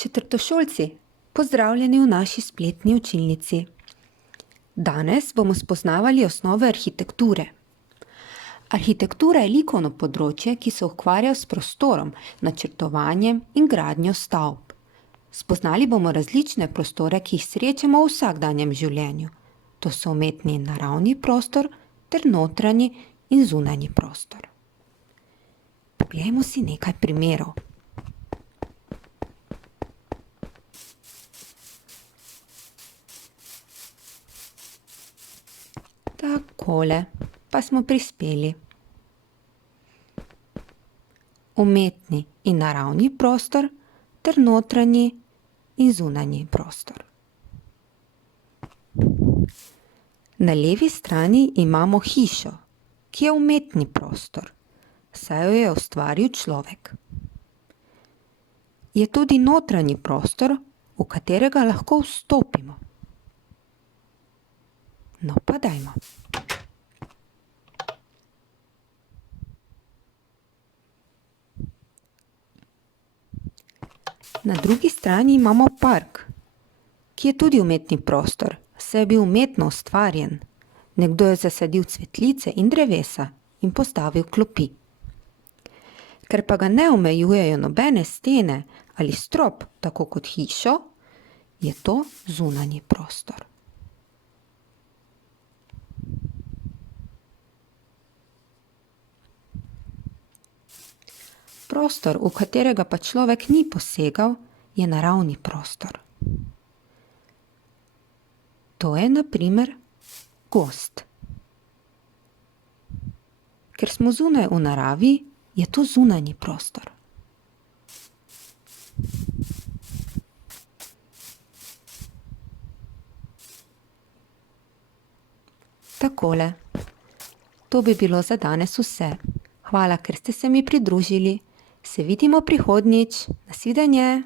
Četrtošolci, pozdravljeni v naši spletni učilnici. Danes bomo spoznavali osnove arhitekture. Arhitektura je likovno področje, ki se ukvarja s prostorom, načrtovanjem in gradnjo stavb. Spoznali bomo različne prostore, ki jih srečamo v vsakdanjem življenju. To so umetni in naravni prostor ter notranji in zunanji prostor. Poglejmo si nekaj primerov. Takole, pa smo prispeli. Umetni in naravni prostor ter notranji in zunanji prostor. Na levi strani imamo hišo, ki je umetni prostor, saj jo je ustvaril človek. Je tudi notranji prostor, v katerega lahko vstopimo. No, pa dajmo. Na drugi strani imamo park, ki je tudi umetni prostor, saj je bil umetno ustvarjen. Nekdo je zasadil cvetlice in drevesa in postavil klopi. Ker pa ga ne omejujejo nobene stene ali strop, tako kot hišo, je to zunanji prostor. Prostor, v katerega pa človek ni posegal, je naravni prostor. To je na primer gozd. Ker smo zunaj v naravi, je to zunanji prostor. Takole. To bi bilo za danes vse. Hvala, ker ste se mi pridružili. Se vidimo prihodnjič. Nasvidenje.